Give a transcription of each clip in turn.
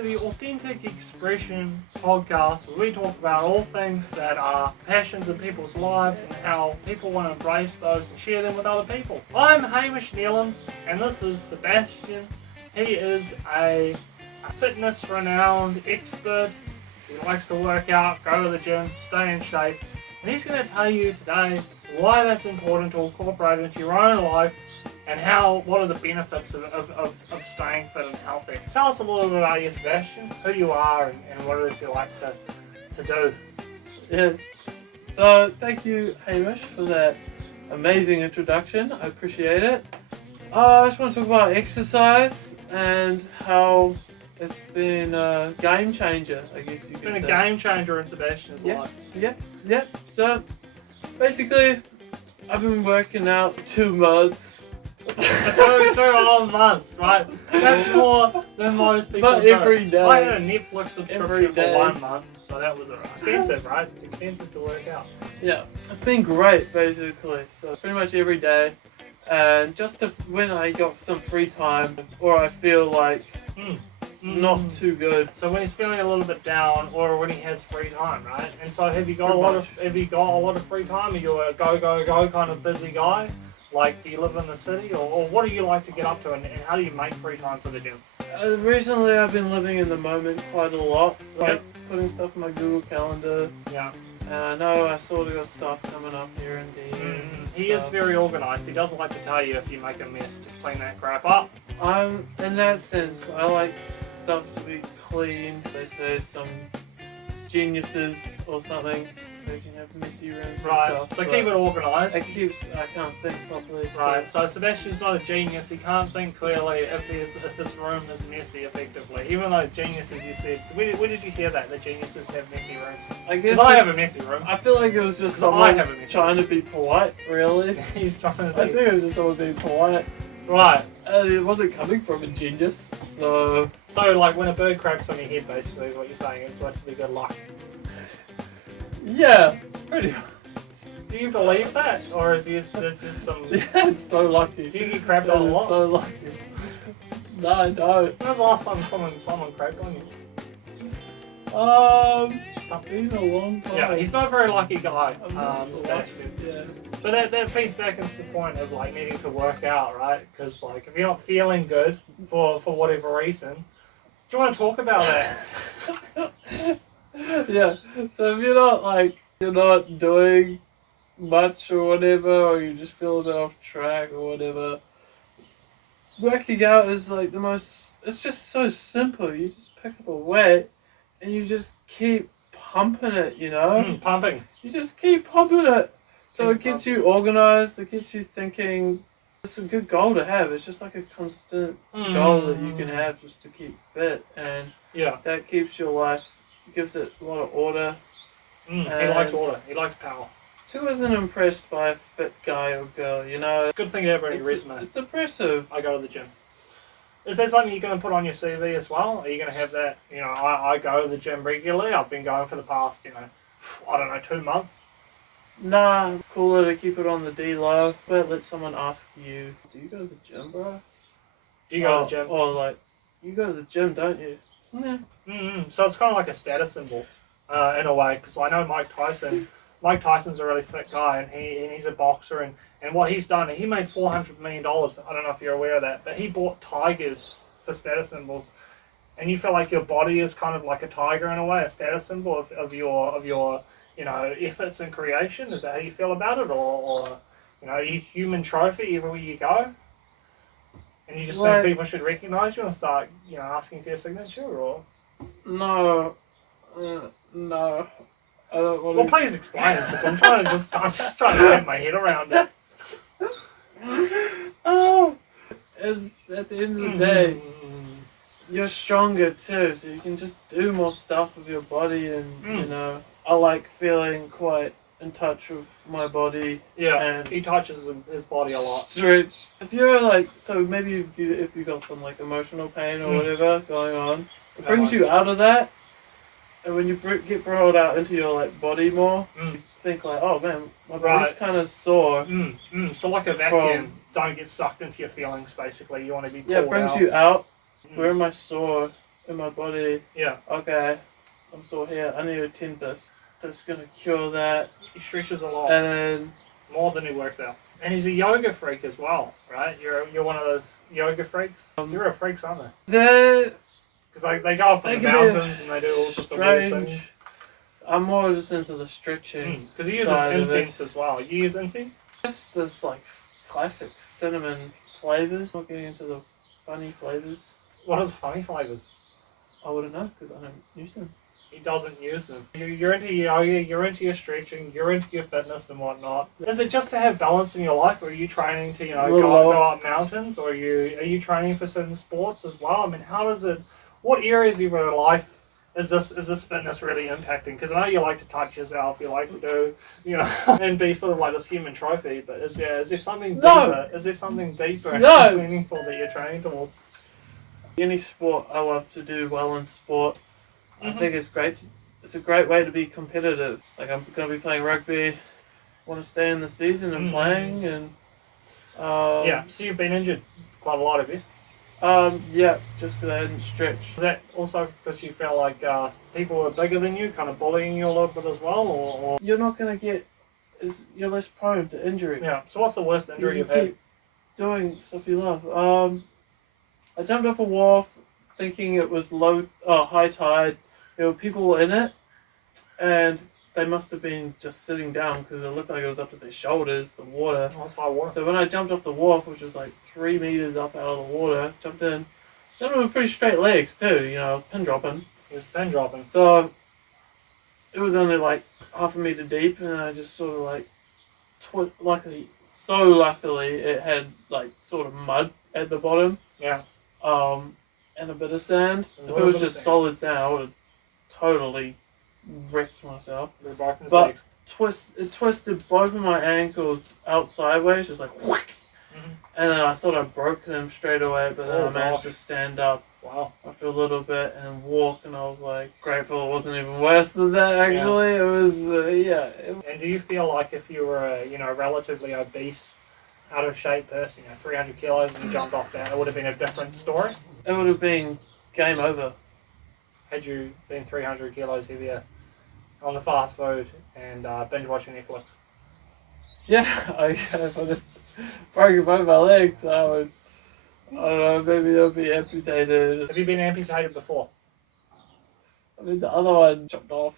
to the Authentic Expression podcast, where we talk about all things that are passions in people's lives and how people want to embrace those and share them with other people. I'm Hamish Neilands, and this is Sebastian. He is a fitness renowned expert. He likes to work out, go to the gym, stay in shape, and he's going to tell you today why that's important to incorporate into your own life and what are the benefits of staying fit and healthy. Tell us a little bit about you, Sebastian, who you are and what it is you like to do. Yes, so thank you, Hamish, for that amazing introduction. I appreciate it. I just want to talk about exercise and how it's been a game changer, I guess you could say. It's been a game changer in Sebastian's life. Yep. So basically, I've been working out 2 months. 2 whole months, right? That's more than most people But do. every day. I had a Netflix subscription Every for day. 1 month, so that was expensive, right? It's expensive to work out. Yeah, it's been great, basically. So pretty much every day. And when I got some free time, or I feel like not too good. So when he's feeling a little bit down, or when he has free time, right? And so have you got a lot of free time? Are you a go kind of busy guy? Like, do you live in the city, or what do you like to get up to, and how do you make free time for the gym? Recently, I've been living in the moment quite a lot, like putting stuff in my Google Calendar. Yeah. And I know I sort of got stuff coming up here and there. He is very organised. He doesn't like to tell you if you make a mess to clean that crap up. In that sense, I like stuff to be clean. They say some geniuses or something, they can have messy rooms and stuff. So keep it organised. I can't think properly. Right, so Sebastian's not a genius. He can't think clearly if this room is messy effectively. Even though geniuses, you said, where did you hear that geniuses have messy rooms? I guess I have a messy room. I feel like it was just someone trying to be polite, really. He's trying to I think it was just someone being polite. Right. It wasn't coming from a genius, so... So, like, when a bird cracks on your head, basically, is what you're saying, it's supposed to be good luck. Yeah, pretty much. Do you believe that? Or is it's just some... Yeah, it's so lucky. Do you get crapped on a lot? So lucky. No, I don't. When was the last time someone crapped on you? It's been a long time. Yeah, he's not a very lucky guy, Sebastian. Yeah. But that feeds back into the point of, like, needing to work out, right? Because, like, if you're not feeling good for whatever reason, do you want to talk about that? Yeah, so if you're not doing much or whatever, or you just feel a bit off track or whatever, working out is like it's just so simple. You just pick up a weight and you just keep pumping it, you know? Pumping. You just keep pumping it. So it gets you organised, it gets you thinking. It's a good goal to have. It's just like a constant goal that you can have just to keep fit, and that keeps your life, gives it a lot of order. He likes order. He likes power. Who isn't impressed by a fit guy or girl, you know? Good thing to have on your resume. It's impressive. I go to the gym. Is that something you're going to put on your CV as well? Are you going to have that, I go to the gym regularly. I've been going for the past, 2 months. Nah, cooler to keep it on the D-low. But let someone ask you, do you go to the gym, bro? Do you go to the gym? Or like, you go to the gym, don't you? Yeah. So it's kind of like a status symbol, in a way, because I know Mike Tyson. Mike Tyson's a really fit guy, and he's a boxer, and what he's done, he made $400 million. I don't know if you're aware of that, but he bought tigers for status symbols, and you feel like your body is kind of like a tiger in a way, a status symbol of your efforts and creation. Is that how you feel about it, or a human trophy everywhere you go? And you just think people should recognise you and start, asking for your signature, or? No. I don't want to... Well, please explain it, because I'm just trying to wrap my head around it. And at the end of the day, you're stronger too, so you can just do more stuff with your body, and I like feeling quite in touch with my body. Yeah, and he touches his body a lot. Stretch. If you're so maybe if you got some emotional pain or whatever going on, it brings you out of that. And when you get brought out into your body more, you think oh man, my body's kind of sore. So like a vacuum, don't get sucked into your feelings. Basically, you want to be pulled it brings out. you out. Where am I sore? in my body. Yeah. Okay, I'm sore here. I need to attend this. That's gonna cure that. He stretches a lot. And then More than he works out. And he's a yoga freak as well, right? You're one of those yoga freaks? Zero freaks, aren't they? the Because they go up in the mountains and they do all sorts of weird things. strange. I'm more just into the stretching. Because he uses side of it. incense as well. You use incense? Just this like classic cinnamon flavors. Not getting into the funny flavors. What are the funny flavours? I wouldn't know because I don't use them. He doesn't use them. You're into yoga, you're into your stretching, you're into your fitness and whatnot. Is it just to have balance in your life, or are you training to, go up mountains, or are you training for certain sports as well? I mean, what areas of your life is this fitness really impacting? Because I know you like to touch yourself, you like to do, and be sort of like this human trophy, but is there something deeper? Is there something deeper and meaningful that you're training towards? Any sport, I love to do well in sport. I think it's great. It's a great way to be competitive. Like I'm going to be playing rugby. Want to stay in the season and playing and. Yeah. So you've been injured quite a lot, have you? Yeah, just because I didn't stretch. Is that also because you felt like people were bigger than you, kind of bullying you a little bit as well, or? You're not going to get. You're less prone to injury. Yeah. So what's the worst injury you've had? Doing stuff you love. I jumped off a wharf, thinking it was high tide. There were people in it, and they must have been just sitting down because it looked like it was up to their shoulders, the water. Oh, that's high water. So when I jumped off the wharf, which was like 3 meters up out of the water, jumped in with pretty straight legs too. I was pin dropping. He was pin dropping. So it was only like half a meter deep, and I just sort of like, luckily it had like sort of mud at the bottom. Yeah. And a bit of sand. If it was just solid sand, I would have totally wrecked myself. But it twisted both of my ankles out sideways, just like whack. And then I thought I broke them straight away, but then I managed to stand up after a little bit and walk, and I was like grateful it wasn't even worse than that actually. It was, And do you feel like if you were a relatively obese, out of shape person, 300 kilos, and you jumped off that, it would have been a different story? It would have been game over. Had you been 300 kilos heavier on the fast food and binge watching Netflix? Yeah, if I broke both my legs, I would, I don't know, maybe they'll be amputated. Have you been amputated before? I mean, the other one chopped off.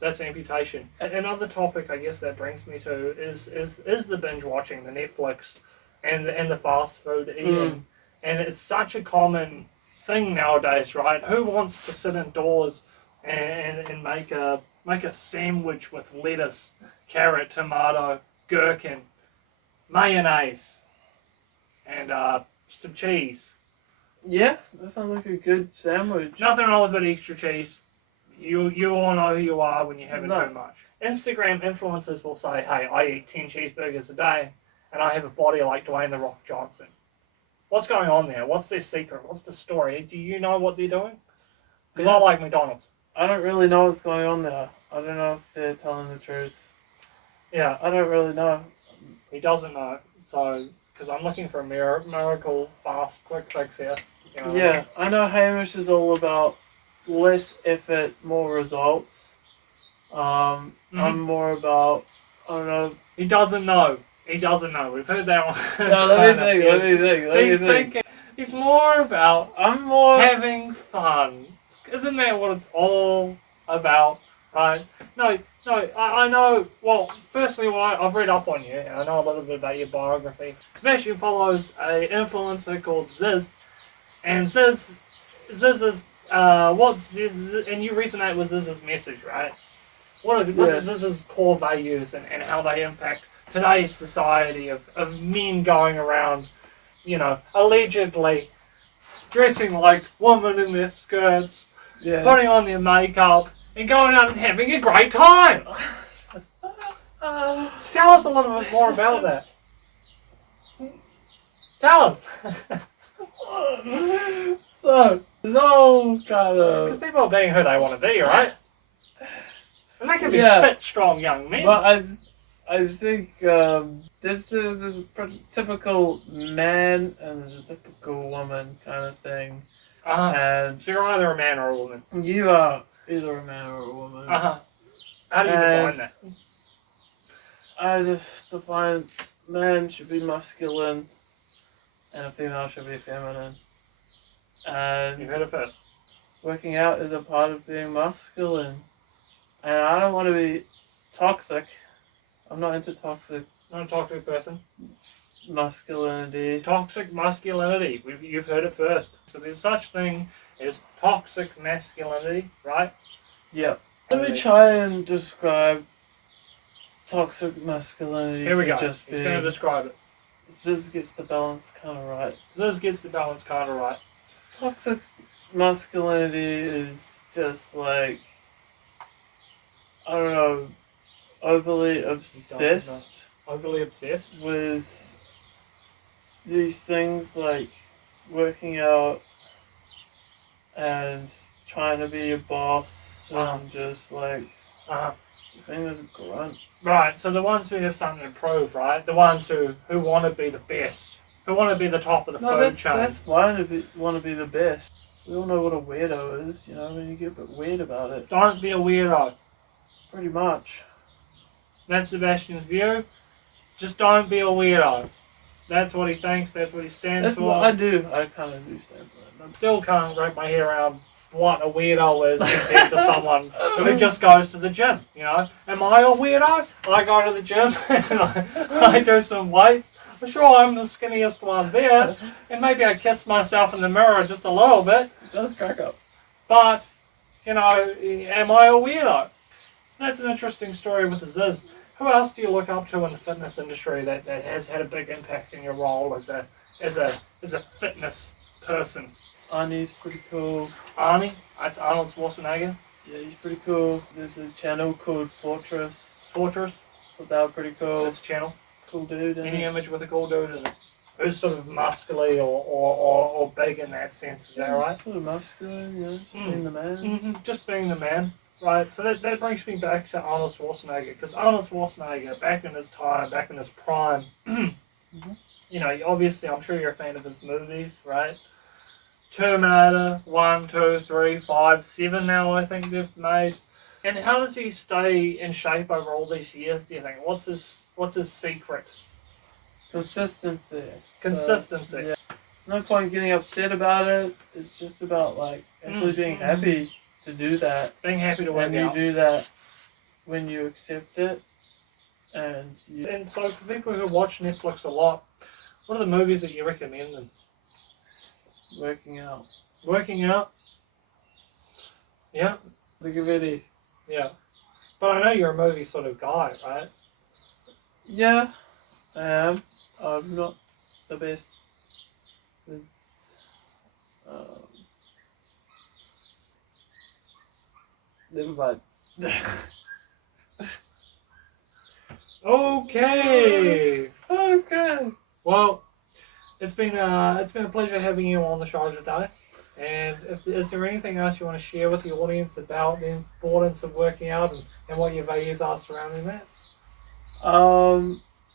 That's amputation. Another topic I guess that brings me to is the binge watching, the Netflix, and the fast food eating. And it's such a common thing nowadays, right? Who wants to sit indoors and make a sandwich with lettuce, carrot, tomato, gherkin, mayonnaise, and some cheese? Yeah, that sounds like a good sandwich. Nothing wrong with a bit of extra cheese. You all know who you are when you're having too much. Instagram influencers will say, hey, I eat 10 cheeseburgers a day and I have a body like Dwayne The Rock Johnson. What's going on there? What's their secret? What's the story? Do you know what they're doing? Because I like McDonald's. I don't really know what's going on there. I don't know if they're telling the truth. Yeah. I don't really know. He doesn't know. So, because I'm looking for a miracle, fast, quick fix here. Yeah, I know Hamish is all about less effort, more results. I'm more about, I don't know. He doesn't know. We've heard that one. No, let me think. He's more about having fun. Isn't that what it's all about? Right? No, I know. Well, firstly, I've read up on you, and I know a little bit about your biography. Sebastian follows an influencer called Ziz, and Ziz is what's Ziz, and you resonate with Ziz's message, right? What are Ziz's core values and how they impact today's society of men going around, allegedly dressing like women in their skirts, putting on their makeup, and going out and having a great time. Tell us a little bit more about that. Tell us. So, there's all kind of... Because people are being who they want to be, right? And they can be fit, strong young men. But I think there's this typical man and there's a typical woman kind of thing. And so you're either a man or a woman. you are either a man or a woman. How do you define that? I just define man should be masculine and a female should be feminine. And You heard it first. working out is a part of being masculine. And I don't want to be toxic. I'm not into toxic Not a toxic person. masculinity. Toxic masculinity. You've heard it first. So there's such thing as toxic masculinity, right? Yep. Let me try and describe toxic masculinity. Here we go. Just He's going to describe it. This gets the balance kind of right. This gets the balance kind of right. Toxic masculinity is just like, I don't know, overly obsessed. Overly obsessed? With these things like working out and trying to be a boss and just like being as a grunt. Right, so the ones who have something to prove, right? The ones who want to be the best, who want to be the top of the food chain. That's fine to want to be the best. We all know what a weirdo is, you know, when you get a bit weird about it. Don't be a weirdo. Pretty much. That's Sebastian's view. Just don't be a weirdo. That's what he thinks, that's what he stands for. I do. I kind of do stand for it. Still can't wrap my head around what a weirdo is compared to someone who just goes to the gym, you know? Am I a weirdo? I go to the gym and I do some weights. Sure, I'm the skinniest one there, and maybe I kiss myself in the mirror just a little bit. Just crack up. But, you know, am I a weirdo? So that's an interesting story with the Ziz. Who else do you look up to in the fitness industry that has had a big impact in your role as a fitness person? Arnie's pretty cool. Arnie? That's Arnold Schwarzenegger. Yeah, he's pretty cool. There's a channel called Fortress. Fortress? Thought that was pretty cool. That's a channel. Cool dude. Any image with a cool dude in it? Who's sort of muscly or big in that sense, is that right? Sort of masculine, you know, just being the man. Mm-hmm. Just being the man. Right, so that brings me back to Arnold Schwarzenegger, because Arnold Schwarzenegger, back in his time, back in his prime, you know, obviously I'm sure you're a fan of his movies, right? Terminator, 1, 2, 3, 5, 7 now I think they've made. And how does he stay in shape over all these years, do you think? What's his secret? Consistency. Consistency. So, yeah. No point getting upset about it. It's just about like actually being happy to do that. Being happy to work out. And you do that when you accept it. And so for people who watch Netflix a lot, what are the movies that you recommend them? Working out. Working out? Yeah. Look at Eddie. Yeah. But I know you're a movie sort of guy, right? Yeah, I am. I'm not the best with never mind. Okay. Okay. Well, it's been a pleasure having you on the show today. And is there anything else you want to share with the audience about the importance of working out and what your values are surrounding that?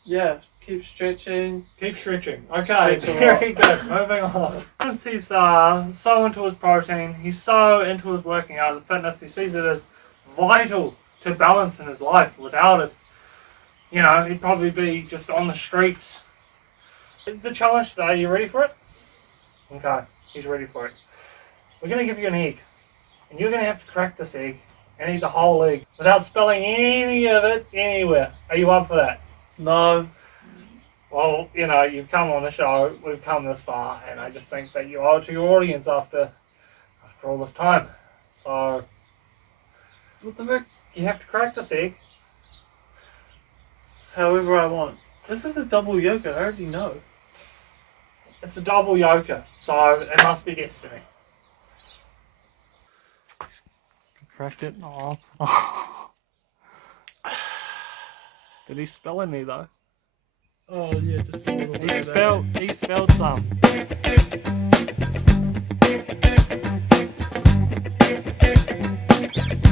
Yeah, keep stretching. Keep stretching. Okay, very good. Moving on. Since he's so into his protein, he's so into his working out and fitness, he sees it as vital to balance in his life. Without it, you know, he'd probably be just on the streets. The challenge today, are you ready for it? Okay, he's ready for it. We're going to give you an egg, and you're going to have to crack this egg and eat the whole egg without spilling any of it anywhere. Are you up for that? No. Well, you know, you've come on the show, we've come this far, and I just think that you owe it to your audience after all this time. So, What the heck? you have to crack this egg. However I want. This is a double yolk, I already know. It's a double yoker, so it must be destiny. Cracked it. Oh. Did he spell any though? Oh yeah, just a little bit. He spelled some.